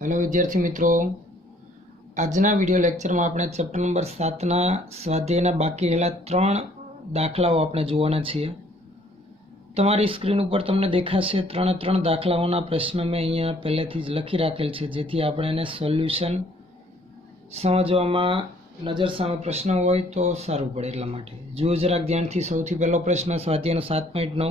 Hello विद्यार्थी मित्रों, आजना video lecture में આપણે ચેપ્ટર નંબર 7 ના સ્વાધ્યાયના બાકી રહેલા 3 દાખલાઓ આપણે જોવાના છીએ। તમારી સ્ક્રીન ઉપર તમને દેખાશે 3 દાખલાઓના પ્રશ્ન મેં અહીંયા પહેલેથી જ લખી રાખેલ છે, જેથી આપણે એને સોલ્યુશન સમજવામાં નજર સામે પ્રશ્ન હોય તો સારું પડે એટલા માટે જુઓ જરાક ધ્યાનથી। સૌથી પહેલો પ્રશ્ન સ્વાધ્યાયનો 7.9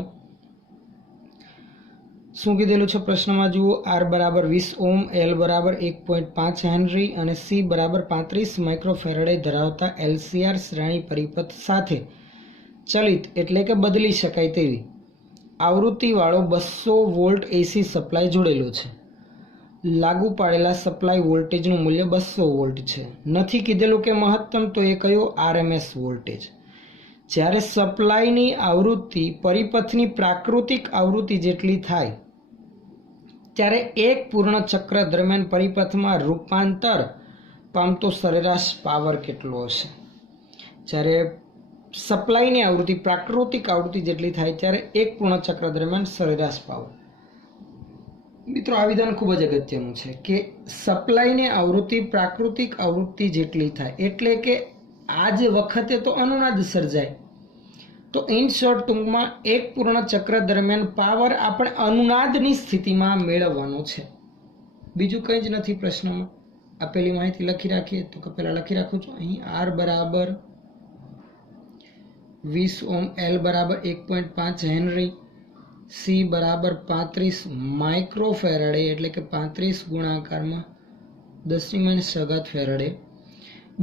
શું કીધેલું છે પ્રશ્નમાં જુઓ। R બરાબર 20 ઓમ, L બરાબર 1.5 હેનરી અને C બરાબર 35 માઇક્રોફેરાડે ધરાવતા LCR શ્રેણી પરિપથ સાથે ચલિત એટલે કે બદલી શકાય તેવી આવૃત્તિવાળો 200 વોલ્ટ AC સપ્લાય જોડેલો છે। લાગુ પાડેલા સપ્લાય વોલ્ટેજનું મૂલ્ય 200 વોલ્ટ છે। નથી કીધેલું કે મહત્તમ, તો એ કયો RMS વોલ્ટેજ। જ્યારે સપ્લાયની આવૃત્તિ પરિપથની પ્રાકૃતિક આવૃત્તિ જેટલી થાય ત્યારે એક પૂર્ણ ચક્ર દરમિયાન પરિપથમાં રૂપાંતર પામતો સરેરાશ પાવર કેટલો હશે। જ્યારે સપ્લાયની આવૃત્તિ પ્રાકૃતિક આવૃત્તિ જેટલી થાય ત્યારે એક પૂર્ણ ચક્ર દરમિયાન સરેરાશ પાવર। મિત્રો, આ વિધાન ખૂબ જ અગત્યનું છે કે સપ્લાયની આવૃત્તિ પ્રાકૃતિક આવૃત્તિ જેટલી થાય એટલે કે આ જ વખતે તો અનુનાદ સર્જાય। તો ઇન શોર્ટ ટૂંકમાં એક પૂર્ણ ચક્ર દરમિયાન પાવર આપણે અનુનાદની સ્થિતિમાં મેળવવાનો છે, બીજું કંઈ જ નથી પ્રશ્નમાં। આપેલી માહિતી લખી રાખીએ તો કે પહેલાં લખી રાખું છું અહીં R બરાબર 20 ઓમ, L બરાબર 1.5 હેનરી, C બરાબર 35 માઇક્રોફેરાડે એટલે કે 35 ગુણાકારમાં 10⁻⁴ ફેરાડે।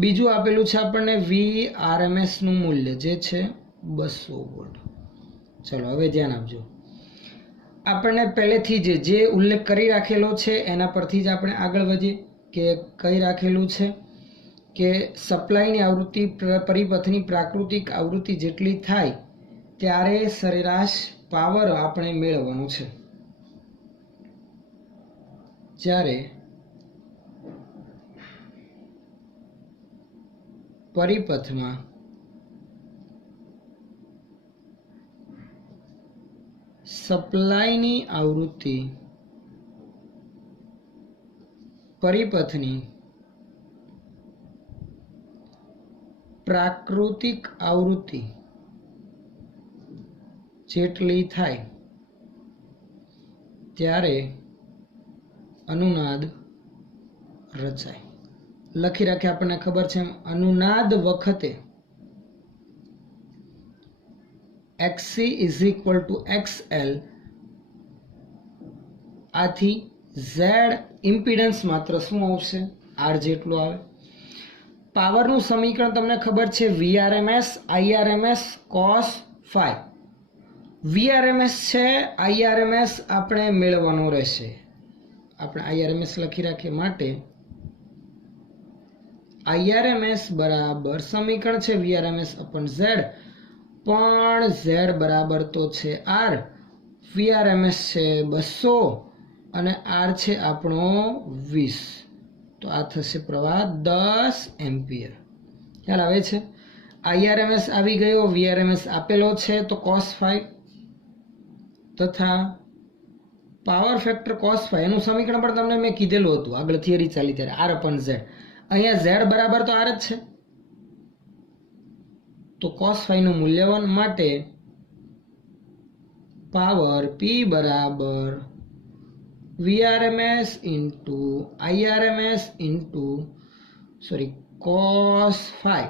બીજું આપેલું છે આપણને VRMS નું મૂલ્ય જે છે 200 વોલ્ટ। ચલો હવે ધ્યાન આપજો, આપણને પહેલેથી જે ઉલ્લેખ કરી રાખેલો છે એના પરથી જ આપણે આગળ વધીએ કે કઈ રાખેલું છે કે સપ્લાયની આવૃત્તિ પરિપથની પ્રાકૃતિક આવૃત્તિ જેટલી થાય ત્યારે સરેરાશ પાવર આપણે મેળવવાનું છે। જ્યારે પરિપથમાં સપ્લાયની આવૃત્તિ પરિપથની પ્રાકૃતિક આવૃત્તિ જેટલી થાય ત્યારે અનુનાદ રચાય। લખી રાખે આપણને ખબર છે અનુનાદ વખતે XC = XL, આથી Z ઇમ્પિડન્સ માત્ર શું આવશે R જેટલું આવે। પાવરનું સમીકરણ તમને ખબર છે VRMS IRMS cos phi। VRMS છે, IRMS આપણે મેળવવાનું રહેશે। આપણે IRMS લખી રાખીએ માટે IRMS બરાબર સમીકરણ છે VRMS/Z, પણ Z બરાબર તો છે R, VRMS છે 200 અને R છે આપણો 20, તો આ થશે પ્રવાહ 10 એમ્પિયર। ખ્યાલ આવે છે। IRMS આવી ગયો, VRMS આપેલો છે તો cos phi તથા પાવર ફેક્ટર cos phi એનું સમીકરણ પણ તમને મેં કીધેલું હતું આગળ થિયરી ચાલી ત્યારે R/Z। અહીંયા Z બરાબર તો R જ છે, તો cos phi નું મૂલ્યાંકન માટે પાવર P બરાબર VRMS into IRMS into cos phi।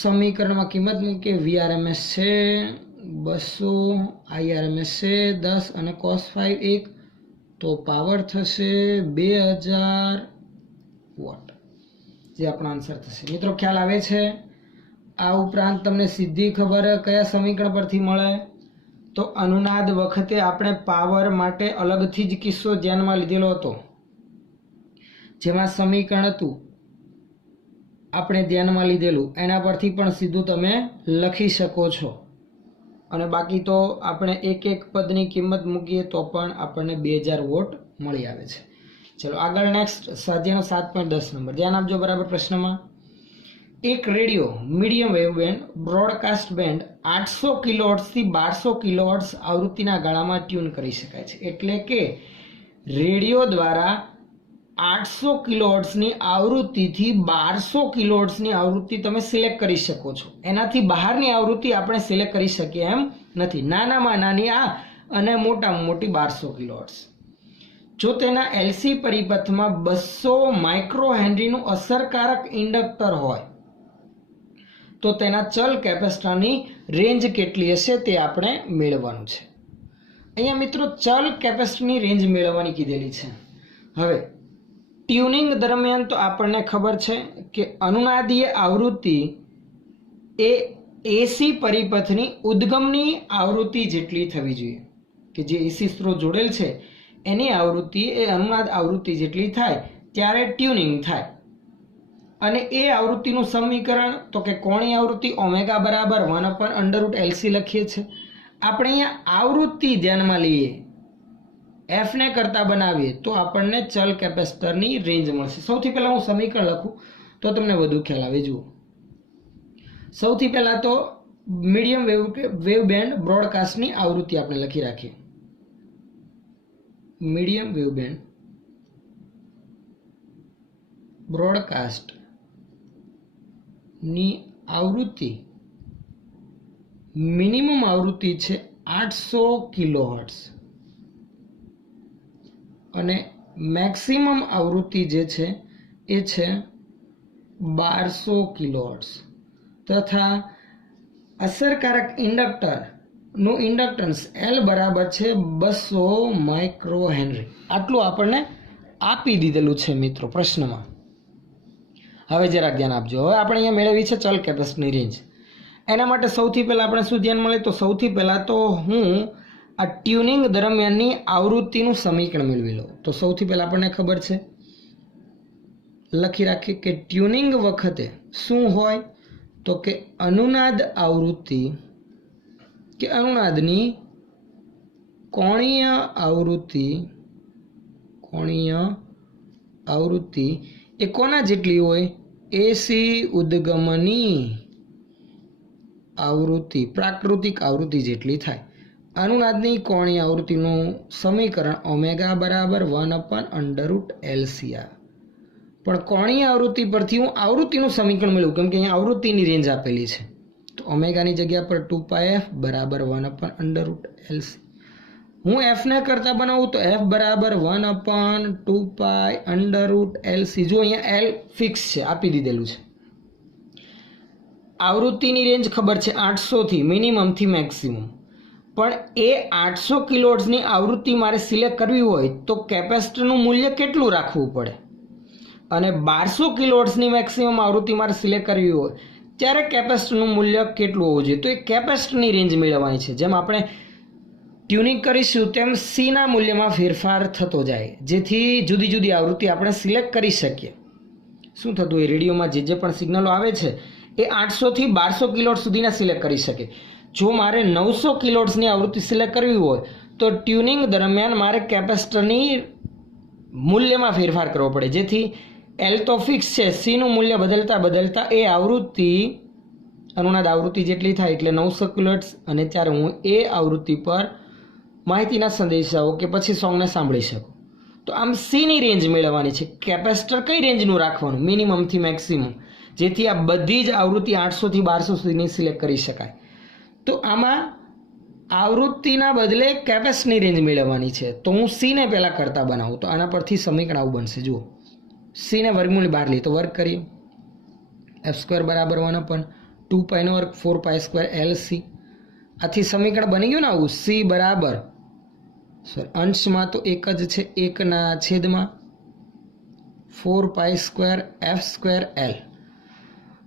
સમીકરણમાં કિંમત મૂકે VRMS છે 200, IRMS છે 10 અને cos phi 1, તો પાવર થશે 2000 વોટ, જે આપણો આન્સર થશે। મિત્રો ખ્યાલ આવે છે। આ ઉપરાંત તમને સીધી ખબર કયા સમીકરણ પરથી મળે તો અનુનાદ વખતે આપણે પાવર માટે અલગથી જ કિસ્સો ધ્યાનમાં લીધેલો હતો, જેમાં સમીકરણ હતું આપણે ધ્યાનમાં લીધેલું એના પરથી પણ સીધું તમે લખી શકો છો। અને બાકી તો આપણે એક એક પદની કિંમત મૂકીએ તો પણ આપણને 2000 વોટ મળી આવે છે। ચલો આગળ નેક્સ્ટ સ્વાધ્યાયનો 7.10 નંબર ધ્યાન આપજો બરાબર પ્રશ્નમાં। એક radio medium wave band broadcast band 800 kilohertz થી 1200 કિલોહર્ટ્ઝ આવૃત્તિના ગાળામાં ટ્યુન કરી શકાય છે। એટલે કે રેડિયો દ્વારા 800 કિલોહર્ટ્ઝની આવૃત્તિથી 1200 કિલોહર્ટ્ઝની આવૃત્તિ તમે સિલેક્ટ કરી શકો છો. એનાથી બહારની આવૃત્તિ આપણે સિલેક્ટ કરી શકીએ એમ નથી. નાનામાં નાની આ અને મોટામાં મોટી 1200 કિલોહર્ટ્ઝ. જો તેના એલસી પરિપથમાં 200 માઇક્રો હેનરીનું અસરકારક ઇન્ડક્ટર હોય તો તેના ચલ કેપેસિટરની રેન્જ કેટલી હશે તે આપણે મેળવવાનું છે. અહીંયા મિત્રો ચલ કેપેસિટરની રેન્જ મેળવવાની કીધેલી છે. હવે ટ્યુનિંગ દરમિયાન તો આપણને ખબર છે કે અનુનાદીય આવૃત્તિ એ એસી પરિપથની ઉદ્ગમની આવૃત્તિ જેટલી થવી જોઈએ, કે જે એસી સ્ત્રોત જોડેલ છે એની આવૃત્તિ એ અનુનાદ આવૃત્તિ જેટલી થાય ત્યારે ટ્યુનિંગ થાય. અને એ આવૃત્તિનું સમીકરણ તો કે કોણીય આવૃત્તિ ઓમેગા બરાબર 1/√LC લખીએ છીએ. આપણે અહીંયા આવૃત્તિ ધ્યાનમાં લઈએ, એફને કરતા બનાવીએ તો આપણને ચલ કેપેસિટરની રેન્જ મળશે. સૌથી પહેલાં હું સમીકરણ લખું તો તમને વધુ ખ્યાલ આવે. જુઓ, સૌથી પહેલાં તો મીડિયમ વેવ બેન્ડ બ્રોડકાસ્ટની આવૃત્તિ આપણે લખી રાખીએ. મીડિયમ વેવ બેન્ડ બ્રોડકાસ્ટ ની આવૃત્તિ મિનિમમ આવૃત્તિ છે 800 કિલોહર્ટ્ઝ અને મેક્સિમમ આવૃત્તિ જે છે એ છે 1200 કિલોહર્ટ્ઝ તથા અસરકારક ઇન્ડક્ટરનું ઇન્ડક્ટન્સ L બરાબર છે 200 માઇક્રો હેનરી. આટલું આપણને આપી દીધેલું છે મિત્રો પ્રશ્નમાં. હવે જરાક ધ્યાન આપજો. હવે આપણે અહીંયા મેળવી છે ચલ કેપેસિટરની રેન્જ. એના માટે સૌથી પહેલાં આપણે શું ધ્યાન મળે તો સૌથી પહેલાં તો હું આ ટ્યુનિંગ દરમિયાનની આવૃત્તિનું સમીકરણ મેળવી લઉં. તો સૌથી પહેલાં આપણને ખબર છે, લખી રાખીએ કે ટ્યુનિંગ વખતે શું હોય તો કે અનુનાદ આવૃત્તિ કે અનુનાદની કોણીય આવૃત્તિ એ કોના જેટલી હોય? એસી ઉદ્ગમની આવૃત્તિ, પ્રાકૃતિક આવૃત્તિ જેટલી થાય. અનુનાદની કોણીય આવૃત્તિનું સમીકરણ ઓમેગા બરાબર 1/√LC. પણ કોણીય આવૃત્તિ પરથી હું આવૃત્તિનું સમીકરણ મેળવું, કેમ કે અહીંયા આવૃત્તિની રેન્જ આપેલી છે. તો ઓમેગાની જગ્યા પર 2πf બરાબર 1/√LC. હું એફને કરતા બનાવું તો એફ બરાબર 1/2π√LC. જો અહીંયા એલ ફિક્સ છે, આપી દીધેલું છે. આવૃત્તિની રેન્જ ખબર છે 800 થી મિનિમમથી મેક્સિમમ. પણ એ 800 કિલોહર્ટ્ઝની આવૃત્તિ મારે સિલેક્ટ કરવી હોય તો કેપેસિટરનું મૂલ્ય કેટલું રાખવું પડે? અને 1200 કિલોહર્ટ્ઝની મેક્સિમમ આવૃત્તિ મારે સિલેક્ટ કરવી હોય ત્યારે કેપેસિટરનું મૂલ્ય કેટલું હોવું જોઈએ? તો એ કેપેસિટરની રેન્જ મેળવવાની છે. જેમ આપણે ટ્યુનિંગ કરીશું તેમ સીના મૂલ્યમાં ફેરફાર થતો જાય, જેથી જુદી જુદી આવૃત્તિ આપણે સિલેક્ટ કરી શકીએ. શું થતું હોય, રેડિયોમાં જે પણ સિગ્નલો આવે છે એ 800 થી 1200 કિલોહર્ટ્ઝ સુધીના સિલેક્ટ કરી શકે. જો મારે 900 કિલોહર્ટ્ઝની આવૃત્તિ સિલેક્ટ કરવી હોય તો ટ્યુનિંગ દરમિયાન મારે કેપેસિટરની મૂલ્યમાં ફેરફાર કરવો પડે, જેથી એલ તો ફિક્સ છે, સીનું મૂલ્ય બદલતા બદલતા એ આવૃત્તિ અનુનાદ આવૃત્તિ જેટલી થાય એટલે 900 કિલોહર્ટ્ઝ, અને ત્યારે હું એ આવૃત્તિ પર માહિતીના સંદેશાઓ કે પછી સોંગને સાંભળી શકું. તો આમ સીની રેન્જ મેળવવાની છે. કેપેસિટર કઈ રેન્જનું રાખવાનું? મિનિમમથી મેક્સિમમ, જેથી આ બધી જ આવૃત્તિ 800 થી 1200 સુધીની સિલેક્ટ કરી શકાય. તો આમાં આવૃત્તિના બદલે કેપેસિટરની રેન્જ મેળવવાની છે. તો હું સીને પહેલાં કરતા બનાવું તો આના પરથી સમીકરણ આવું બનશે. જુઓ, સીને વર્ગમૂળ બહાર લઈએ તો વર્ગ કરીએ, f² બરાબર 1/2π નો વર્ગ 4π²LC. આથી સમીકરણ બની ગયું ને આવું. સી બરાબર અંશમાં તો એક જ છે, 1/છેદમાં 4π²f²L.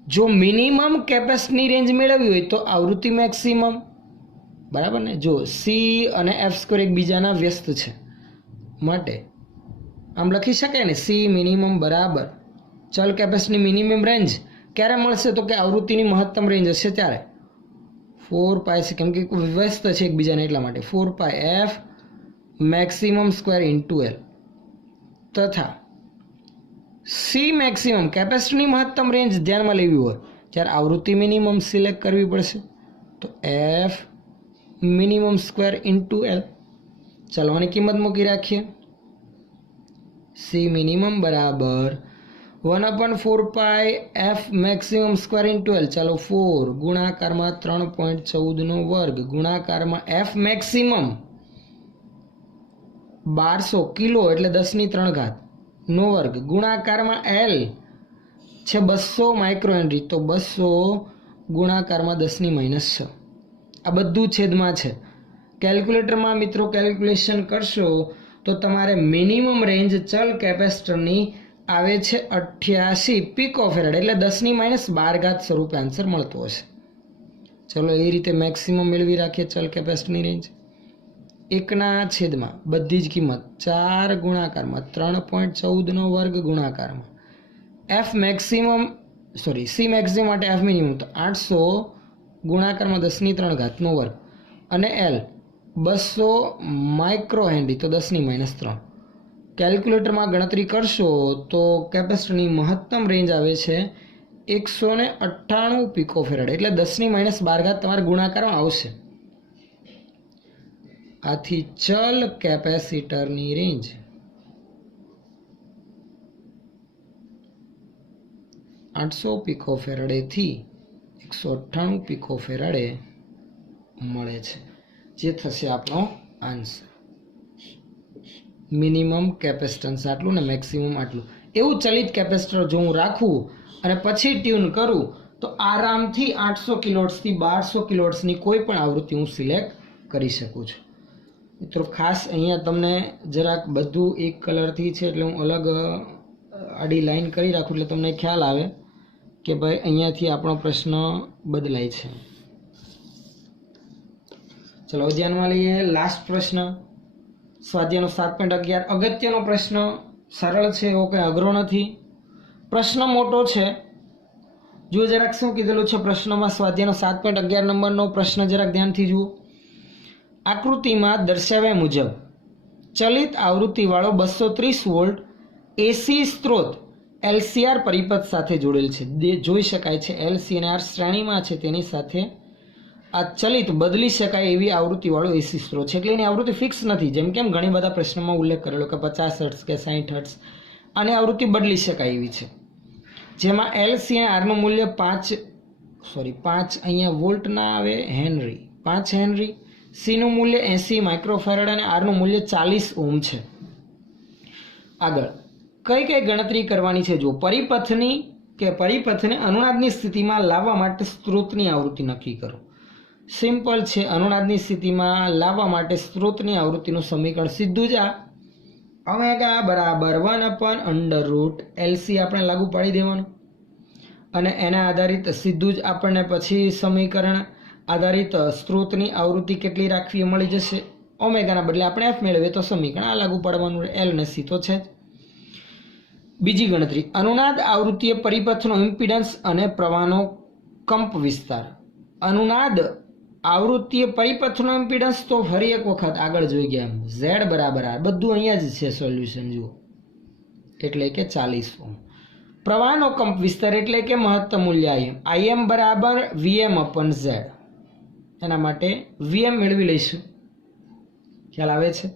જો મિનિમમ કેપેસિટરની રેન્જ મેળવવી હોય તો આવૃત્તિ મેક્સિમમ, બરાબર ને? જો સી અને f² એકબીજાના વ્યસ્ત છે માટે આમ લખી શકાય ને, સી મિનિમમ બરાબર ચલ કેપેસિટરની મિનિમમ રેન્જ ક્યારે મળશે તો કે આવૃત્તિની મહત્તમ રેન્જ હશે ત્યારે 4π છે, કેમ કે વ્યસ્ત છે એકબીજાને એટલા માટે 4πf maximum square into L તથા સી મેક્સિમમ કેપેસિટરની મહત્તમ રેન્જ ધ્યાનમાં લેવી હોય ત્યારે આવૃત્તિ મિનિમમ સિલેક્ટ કરવી પડશે, તો F minimum square into L. ચલવાની કિંમત મૂકી રાખીએ સી મિનિમમ બરાબર 1/4 F maximum square into L. ચાલો 4 ગુણાકારમાં 3.14 નો વર્ગ ગુણાકારમાં એફ મેક્સિમમ 1200 કિલો એટલે 10³ નો વર્ગ ગુણાકારમાં એલ છે 200 માઇક્રો હેનરી, તો 200 ગુણાકારમાં 10⁻6. આ બધું છેદમાં છે. કેલ્ક્યુલેટરમાં મિત્રો કેલ્ક્યુલેશન કરશો તો તમારે મિનિમમ રેન્જ ચલ કેપેસિટરની આવે છે 88 પિકોફેરાડ એટલે 10⁻12 સ્વરૂપે આન્સર મળતો હશે. ચલો એ રીતે મેક્સિમમ મેળવી રાખીએ ચલ કેપેસિટરની રેન્જ. 1/છેદમાં બધી જ કિંમત 4 ગુણાકારમાં 3.14 નો વર્ગ ગુણાકારમાં એફ મેક્સિમમ સી મેક્સિમમ માટે એફ મિનિમમ તો 800 ગુણાકારમાં 10³ નો વર્ગ અને એલ 200 માઇક્રો હેનરી તો 10⁻3. કેલ્ક્યુલેટરમાં ગણતરી કરશો તો કેપેસિટરની મહત્તમ રેન્જ આવે છે 198 પિકોફેરાડ એટલે 10⁻12 તમારે ગુણાકારમાં આવશે. આથી ચલ કેપેસિટરની રેન્જ 800 પિકોફેરાડેથી 198 પિકોફેરાડે મળે છે, જે થશે આપણો આન્સર. મિનિમમ કેપેસિટન્સ આટલું ને મેક્સિમમ આટલું. એવું ચલિત કેપેસિટર જો હું રાખું અને પછી ટ્યુન કરું તો આરામથી 800 કિલોહર્ટ્ઝથી 1200 કિલોહર્ટ્ઝની કોઈ પણ આવૃત્તિ હું સિલેક્ટ કરી શકું છું. મિત્રો ખાસ અહીંયા તમને જરાક બધું એક કલરથી છે એટલે હું અલગ આડી લાઈન કરી રાખું એટલે તમને ખ્યાલ આવે કે ભાઈ અહીંયાથી આપણો પ્રશ્ન બદલાય છે. ચલો ધ્યાનમાં લઈએ લાસ્ટ પ્રશ્ન સ્વાધ્યાયનો 7.11. અગત્યનો પ્રશ્ન, સરળ છે, એવો કંઈ અઘરો નથી. પ્રશ્ન મોટો છે. જુઓ જરાક શું કીધેલું છે પ્રશ્નમાં. સ્વાધ્યાયનો 7.11 નંબરનો પ્રશ્ન જરાક ધ્યાનથી જુઓ. આકૃતિમાં દર્શાવ્યા મુજબ ચલિત આવૃત્તિવાળો 230 વોલ્ટ એસી સ્ત્રોત એલસીઆર પરિપથ સાથે જોડેલ છે. જોઈ શકાય છે એલસી અને આર શ્રેણીમાં છે, તેની સાથે આ ચલિત બદલી શકાય એવી આવૃત્તિવાળો એસી સ્ત્રોત છે. એટલે એની આવૃત્તિ ફિક્સ નથી, જેમ કેમ ઘણી બધા પ્રશ્નોમાં ઉલ્લેખ કરેલો કે 50 હર્ટ્ઝ કે 60 હર્ટ્ઝ. આની આવૃત્તિ બદલી શકાય એવી છે, જેમાં એલસી અને આરનું મૂલ્ય 5 અહીંયા વોલ્ટના આવે હેનરી 5 હેનરી, સીનું મૂલ્ય 80 માઇક્રોફેરાડ અને આરનું મૂલ્ય 40 ઓહ્મ છે. આગળ કઈ કઈ ગણતરી કરવાની છે? જો પરિપથને અનુનાદની સ્થિતિમાં લાવવા માટે સ્ત્રોતની આવૃત્તિ નક્કી કરો. સિમ્પલ છે. અનુનાદની સ્થિતિમાં લાવવા માટે સ્ત્રોતની આવૃત્તિનું સમીકરણ સીધું જ આ ઓમેગા બરાબર 1/√LC આપણે લાગુ પાડી દેવાનું અને એના આધારિત સીધું જ આપણને પછી સમીકરણ આધારિત સ્ત્રોતની આવૃત્તિ કેટલી રાખવી મળી જશે. ઓમેગાના બદલે આપણે એફ મેળવીએ તો સમીકરણ આ લાગુ પાડવાનું. એલ ને સી તો છે જ. બીજી ગણતરી, અનુનાદ આવૃત્તિએ પરિપથનો ઇમ્પિડન્સ અને પ્રવાહનો કંપ વિસ્તાર. અનુનાદ આવૃત્તિએ પરિપથનો ઇમ્પિડન્સ તો ફરી એક વખત આગળ જોઈ ગયા Z બરાબર R, બધું અહીંયા જ છે સોલ્યુશન જુઓ, એટલે કે 40 ઓહ્મ. પ્રવાહનો કંપ વિસ્તાર એટલે કે મહત્તમ મૂલ્ય IM બરાબર VM/Z. એના માટે VM મેળવી લઈશું, ખ્યાલ આવે છે.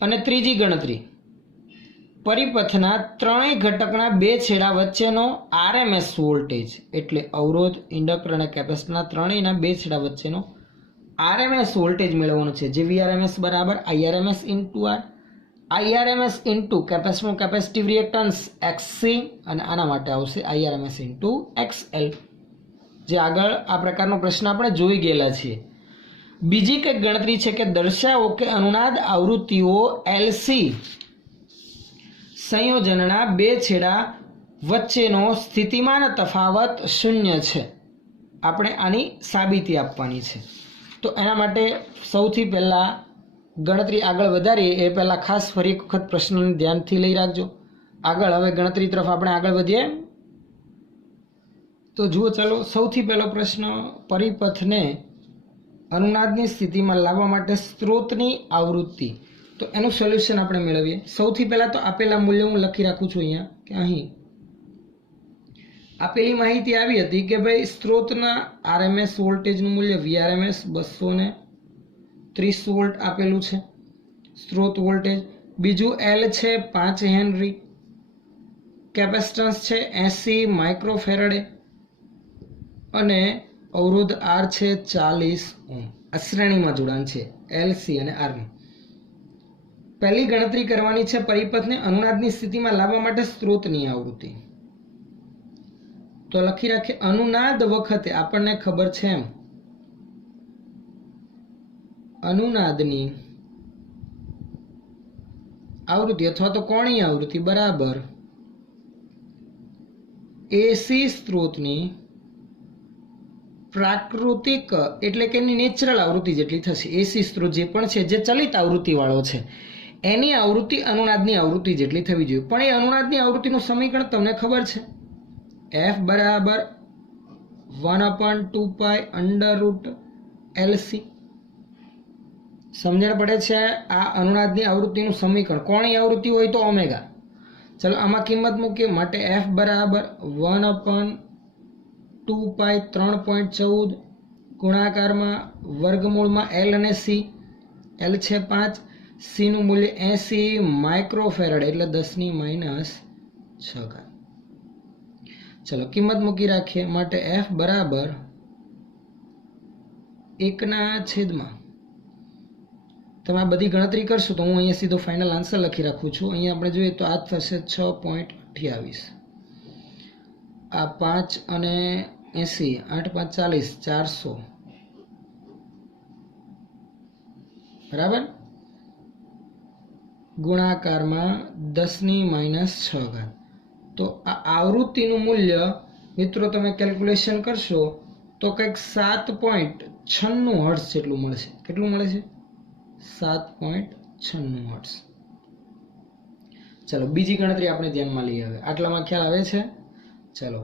અને ત્રીજી ગણતરી, પરિપથના ત્રણેય ઘટકના બે છેડા વચ્ચેનો RMS વોલ્ટેજ એટલે અવરોધ, ઇન્ડક્ટર અને કેપેસિટરના ત્રણેયના બે છેડા વચ્ચેનો RMS વોલ્ટેજ મેળવવાનો છે, જે VRMS બરાબર IRMS into R, IRMS into કેપેસિટરનું કેપેસિટિવ રિએક્ટન્સ XC અને આના માટે આવશે IRMS ઇન્ટુ XL, જે આગળ આ પ્રકારનો પ્રશ્ન આપણે જોઈ ગયેલા છીએ. બીજી કંઈક ગણતરી છે કે દર્શાવો કે અનુનાદ આવૃત્તિઓ LC સંયોજનના બે છેડા વચ્ચેનો સ્થિતિમાન તફાવત 0 છે. આપણે આની સાબિતી આપવાની છે. તો એના માટે સૌથી પહેલાં ગણતરી આગળ વધારીએ એ પહેલાં ખાસ ફરી એક વખત પ્રશ્નને ધ્યાનથી લઈ રાખજો. આગળ હવે ગણતરી તરફ આપણે આગળ વધીએ. તો જુઓ ચાલો, સૌથી પહેલો પ્રશ્ન, પરિપથને અનુનાદની સ્થિતિમાં લાવવા માટે સ્ત્રોતની આવૃત્તિ. તો એનું સોલ્યુશન આપણે મેળવીએ. સૌથી પહેલાં તો આપેલા મૂલ્ય હું લખી રાખું છું અહીંયા કે અહીં આપેલી માહિતી આવી હતી કે ભાઈ સ્ત્રોતના RMS વોલ્ટેજનું મૂલ્ય VRMS 230 વોલ્ટ આપેલું છે સ્ત્રોત વોલ્ટેજ, બીજું એલ છે 5 હેનરી, કેપેસિટન્સ છે 80 માઇક્રોફેરેડે અને અવરોધ આર છે 40 ઓહ્મ. આ શ્રેણીમાં જોડાણ છે એલસી અને આરનું. પહેલી ગણતરી કરવાની છે પરિપથને અનુનાદની સ્થિતિમાં લાવવા માટે સ્ત્રોતની આવૃત્તિ. તો લખી રાખીએ અનુનાદ વખતે આપણને ખબર છે એમ અનુનાદની આવૃત્તિ અથવા તો કોણીય આવૃત્તિ બરાબર એસી સ્ત્રોતની પ્રાકૃતિક એટલે કે એની નેચરલ આવૃત્તિ જેટલી થશે. એસી સ્ત્રોત જે પણ છે જે ચલિત આવૃત્તિ વાળો છે એની આવૃત્તિ અનુનાદની આવૃત્તિ જેટલી થવી જોઈએ. પણ એ અનુનાદની આવૃત્તિનું સમીકરણ તમને ખબર છે f બરાબર 1/2π √LC. સમજણ પડે છે? આ અનુનાદની આવૃત્તિનું સમીકરણ કોણી આવૃત્તિ હોય તો ઓમેગા. ચલો આમાં કિંમત મૂકીએ માટે f બરાબર 1/2π 3.14 ગુણાકારમાં વર્ગમૂળમાં L અને C. L છે 5, C નું મૂલ્ય 80 માઇક્રોફેરેડ એટલે 10⁻⁶. ચલો કિંમત મૂકી રાખીએ માટે f બરાબર 1/. તમે આ બધી ગણતરી કરશો તો હું અહીંયા સીધો ફાઇનલ આન્સર લખી રાખું છું. અહીંયા આપણે જોઈએ તો આ થશે 6.28. આ 5 અને 80 8 5 40 400 બરાબર ગુણાકારમાં 10⁻⁶. તો આ આવૃત્તિનું મૂલ્ય મિત્રો તમે કેલ્ક્યુલેશન કરશો તો કંઈક 7.96 હર્ટ્ઝ જેટલું મળશે. કેટલું મળે છે? 7.96 હર્ટ્ઝ. ચલો બીજી ગણતરી આપણે ધ્યાનમાં લઈએ. હવે આટલામાં ખ્યાલ આવે છે? ચલો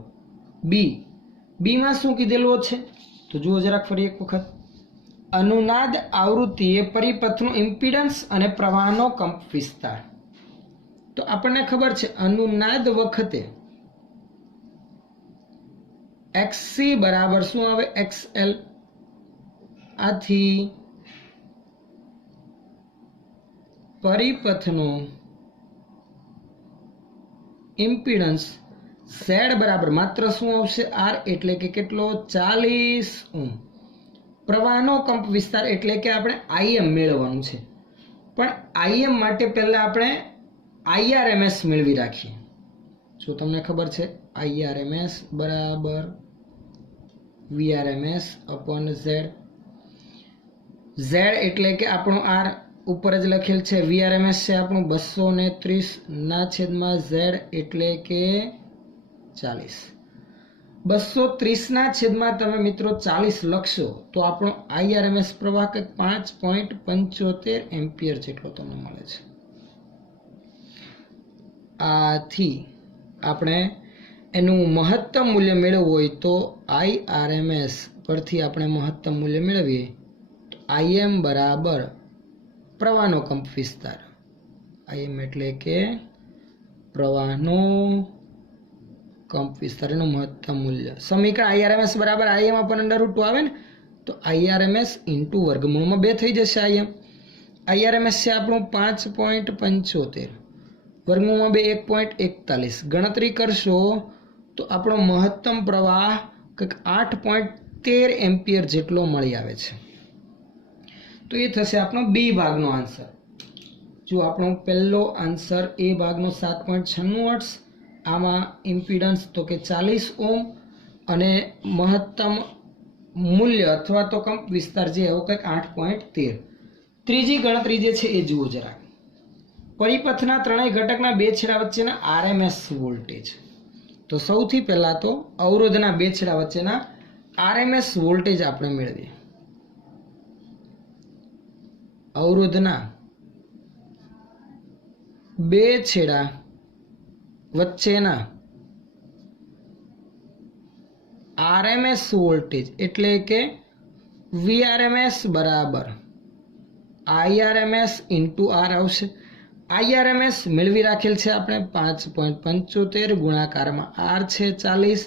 બીમાં શું કીધેલું છે તો જુઓ જરાક ફરી એક વખત. અનુનાદ આવૃત્તિ એ પરિપથનું ઇમ્પિડન્સ અને પ્રવાહનો કંપ વિસ્તાર. તો આપણને ખબર છે અનુનાદ વખતે XC બરાબર શું આવે? XL. આથી પરિપથનો ઇમ્પિડન્સ Z બરાબર માત્ર શું આવશે? R એટલે કે કેટલો? 40 ઓહ્મ. પ્રવાહનો કંપ વિસ્તાર એટલે કે આપણે IM મેળવવાનું છે. પણ IM માટે પહેલા આપણે IRMS મેળવી રાખીએ. જો તમને ખબર છે IRMS બરાબર VRMS upon Z. Z એટલે કે આપણું R ઉપર જ લખેલ છે. VRMS છે આપણું 230/Z એટલે કે 40. 230/, તમે મિત્રો 40 લખશો તો આપણો IRMS પ્રવાહ કંઈક 5.75 એમ્પિયર જેટલો તમને મળે છે. આથી આપણે એનું મહત્તમ મૂલ્ય મેળવવું હોય તો IRMS પરથી આપણે મહત્તમ મૂલ્ય મેળવીએ તો IM બરાબર પ્રવાહનો કંપ વિસ્તાર. IM એટલે કે પ્રવાહનો કંપ વિસ્તાર એનું મહત્તમ મૂલ્ય. સમીકરણ IRMS બરાબર IM upon √2 આવે ને તો IRMS ઇન્ટુ વર્ગમૂળમાં 2 થઈ જશે. IRMS છે આપણું 5.75 વર્ગમૂળમાં 2 1.41. ગણતરી કરશો તો આપણો મહત્તમ પ્રવાહ કંઈક 8.13 એમ્પિયર જેટલો મળી આવે છે. તો એ થશે આપણો બી ભાગનો આન્સર. જો આપણો પહેલો આન્સર એ ભાગનો 7.96 હર્ટ્ઝ, આમાં ઇમ્પિડન્સ તો કે 40 ઓહ્મ અને મહત્તમ મૂલ્ય અથવા તો કંપ વિસ્તાર જે એવો કંઈક 8.13. ત્રીજી ગણતરી જે છે એ જુઓ જરા. પરિપથના ત્રણેય ઘટકના બે છેડા વચ્ચેના RMS વોલ્ટેજ. તો સૌથી પહેલા તો અવરોધના બે છેડા વચ્ચેના RMS વોલ્ટેજ આપણે મેળવીએ. અવરોધના બે છેડા વચ્ચેના RMS વોલ્ટેજ એટલે કે VRMS બરાબર IRMS ઇન્ટુ R આવશે. IRMS મેળવી રાખેલ છે આપણે 5.75 ગુણાકારમાં R છે 40.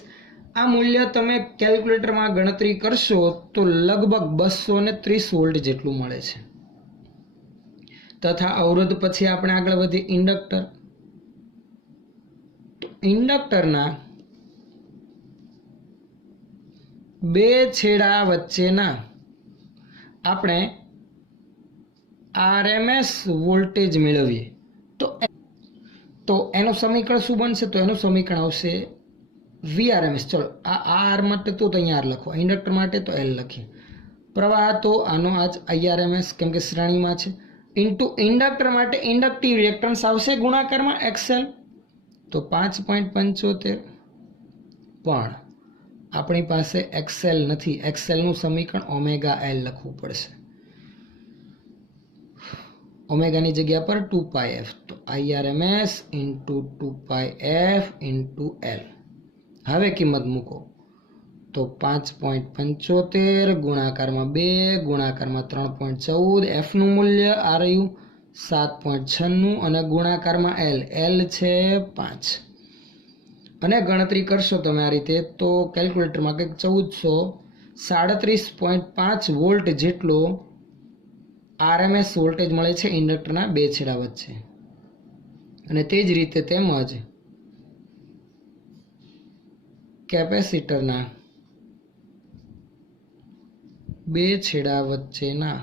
આ મૂલ્ય તમે કેલ્ક્યુલેટરમાં ગણતરી કરશો તો લગભગ 230 વોલ્ટ જેટલું મળે છે. તથા અવરોધ પછી આપણે આગળ વધીએ ઇન્ડક્ટર. ઇન્ડક્ટરના બે છેડા વચ્ચેના આપણે RMS વોલ્ટેજ મેળવીએ તો એનું સમીકરણ શું બનશે? તો એનું સમીકરણ આવશે VRMS. ચલો આ R માટે તો અહીંયા R લખો, ઇન્ડક્ટર માટે તો L લખીએ. પ્રવાહ તો આનો આજ IRMS કેમ કે શ્રેણીમાં છે, ઇન્ટુ ઇન્ડક્ટર માટે ઇન્ડક્ટિવ રિએક્ટન્સ આવશે ગુણાકારમાં XL. તો 5.75. પણ આપણી પાસે XL નથી, XL નું સમીકરણ ઓમેગા L લખવું પડશે. ઓમેગાની જગ્યા પર 2πf, તો IRMS into 2πf into L. હવે કિંમત મૂકો તો 5.75 ગુણાકારમાં 2 ગુણાકારમાં 3.14, F નું મૂલ્ય આ રહ્યું 7.96 અને ગુણાકારમાં L છે 5. અને ગણતરી કરશો તમે આ રીતે તો કેલ્ક્યુલેટરમાં કંઈક 1437.5 વોલ્ટ જેટલો RMS વોલ્ટેજ મળે છે ઇન્ડક્ટરના બે છેડા વચ્ચે. અને તે જ રીતે તેમજ કેપેસિટરના બે છેડા વચ્ચેના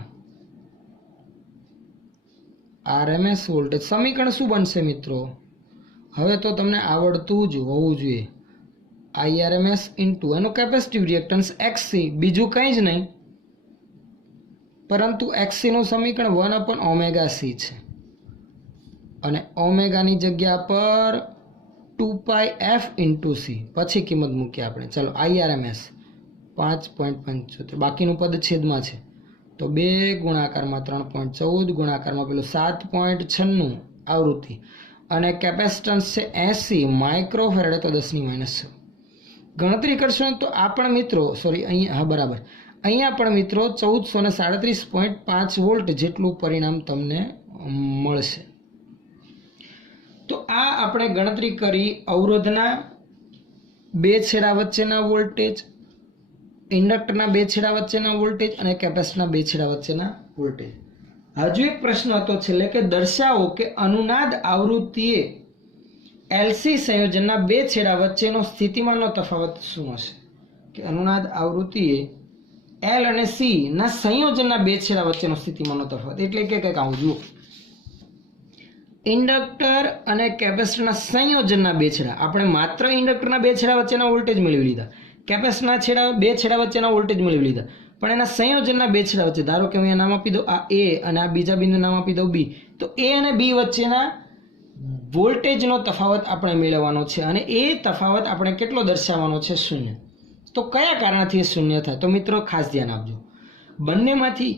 RMS વોલ્ટેજ. સમીકરણ શું બનશે મિત્રો? હવે તો તમને આવડતું જ હોવું જોઈએ. IRMS ઇન્ટુ એનું કેપેસિટિવ રિએક્ટન્સ XC, બીજું કંઈ જ નહીં પરંતુ XC નું સમીકરણ 1/ωc છે અને ઓમેગાની જગ્યા પર 2πf ઇન્ટુ C. પછી કિંમત મૂકીએ આપણે. ચલો IRMS 5.75, બાકીનું પદ છેદમાં છે તો 2 ગુણાકારમાં 3.14 ગુણાકારમાં પેલું 7.96 આવૃત્તિ અને કેપેસિટન્સ છે 80 માઇક્રોફેરેડ, તો 10⁻⁶. ગણતરી કરશો તો આ પણ મિત્રો અહીંયા બરાબર અહીંયા પણ મિત્રો 1437.5 વોલ્ટ જેટલું પરિણામ તમને મળશે. તો આ આપણે ગણતરી કરી અવરોધના બે છેડા વચ્ચેના વોલ્ટેજ, ઇન્ડક્ટરના બે છેડા વચ્ચેના વોલ્ટેજ અને કેપેસિટરના બે છેડા વચ્ચેના વોલ્ટેજ. હજુ એક પ્રશ્ન હતો છેલ્લે કે દર્શાવો કે અનુનાદ આવૃત્તિએ LC સંયોજનના બે છેડા વચ્ચેનો સ્થિતિમાનનો તફાવત શું હશે? કે અનુનાદ આવૃત્તિએ L અને C ના સંયોજનના બે છેડા વચ્ચેનો સ્થિતિમાનનો તફાવત એટલે કે કંઈક આવું જુઓ. ઇન્ડક્ટર અને કેપેસિટરના સંયોજનના બે છેડા, આપણે માત્ર ઇન્ડક્ટરના બે છેડા વચ્ચેના વોલ્ટેજ મેળવી લીધા, કેપેસિટરના બે છેડા વચ્ચેના વોલ્ટેજ મેળવી લીધા, પણ એના સંયોજનના બે છેડા વચ્ચે ધારો કે હું નામ આપી દઉં આ A અને આ બીજા બિંદુ નામ આપી દઉં B, તો A અને B વચ્ચેના વોલ્ટેજનો તફાવત આપણે મેળવવાનો છે અને એ તફાવત આપણે કેટલો દર્શાવવાનો છે? 0. તો કયા કારણથી 0 થાય? તો મિત્રો ખાસ ધ્યાન આપજો. બંનેમાંથી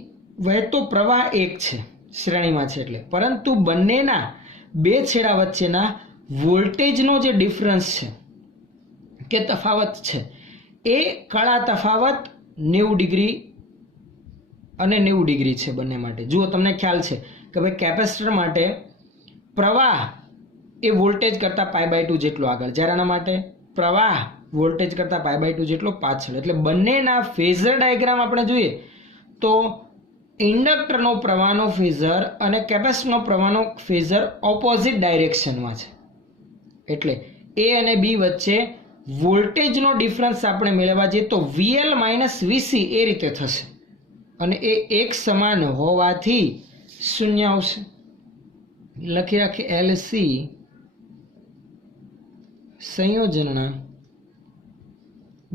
વહેતો પ્રવાહ એક છે, શ્રેણીમાં છે એટલે, પરંતુ બંનેના બે છેડા વચ્ચેના વોલ્ટેજનો જે ડિફરન્સ છે કે તફાવત છે એ કળા તફાવત 90 ડિગ્રી અને 90 ડિગ્રી છે બંને માટે. જુઓ તમને ખ્યાલ છે કે ભાઈ કેપેસિટર માટે પ્રવાહ એ વોલ્ટેજ કરતાં π/2 જેટલો આગળ, જ્યારે આના માટે પ્રવાહ વોલ્ટેજ કરતાં π/2 જેટલો પાછળ. એટલે બંનેના ફેઝર ડાયાગ્રામ આપણે જોઈએ તો ઇન્ડક્ટરનો પ્રવાહનો ફેઝર અને કેપેસિટરનો પ્રવાહનો ફેઝર ઓપોઝિટ ડાયરેક્શનમાં છે. એટલે A અને B વચ્ચે વોલ્ટેજનો ડિફરન્સ આપણે મેળવવા જઈએ તો VL - VC એ રીતે થશે અને એ એક સમાન હોવાથી 0 આવશે. લખી રાખીએ LC સંયોજનના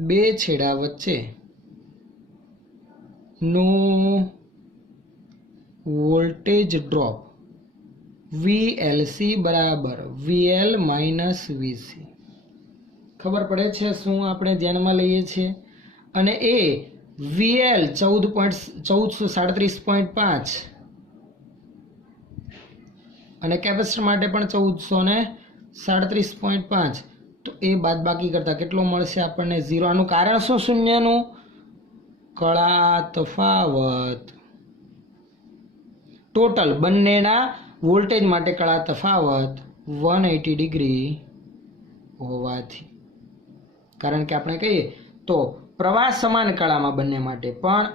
બે છેડા વચ્ચે નો વોલ્ટેજ ડ્રોપ VLC બરાબર VL - VC. ખબર પડે છે શું આપણે ધ્યાનમાં લઈએ છીએ? અને એ VL 1437.5 અને કેપેસિટર માટે પણ 1437.5, તો એ બાદબાકી કરતા કેટલો મળશે આપણને? 0. આનું કારણ શું 0 નું? કળા તફાવત. ટોટલ બંનેના વોલ્ટેજ માટે કળા તફાવત 180 ડિગ્રી હોવાથી. કારણ કે આપણે કહીએ તો પ્રવાહ સમાન કળામાં બંને માટે, પણ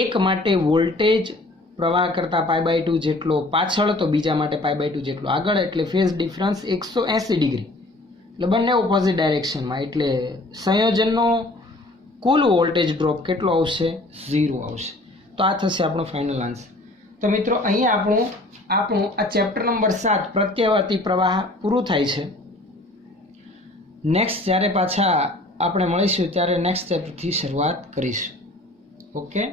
એક માટે વોલ્ટેજ પ્રવાહ કરતાં π/2 જેટલો પાછળ તો બીજા માટે π/2 જેટલો આગળ, એટલે ફેઝ ડિફરન્સ 180 ડિગ્રી, એટલે બંને ઓપોઝિટ ડાયરેક્શનમાં, એટલે સંયોજનનો કુલ વોલ્ટેજ ડ્રોપ કેટલો આવશે? 0 આવશે. તો આ થશે આપણો ફાઇનલ આન્સર. તો મિત્રો અહીંયા આપણું આ ચેપ્ટર નંબર 7 પ્રત્યાવર્તી પ્રવાહ પૂરું થાય છે. નેક્સ્ટ જ્યારે પાછા આપણે મળીશું ત્યારે નેક્સ્ટ ચેપ્ટરથી શરૂઆત કરીશું. ઓકે.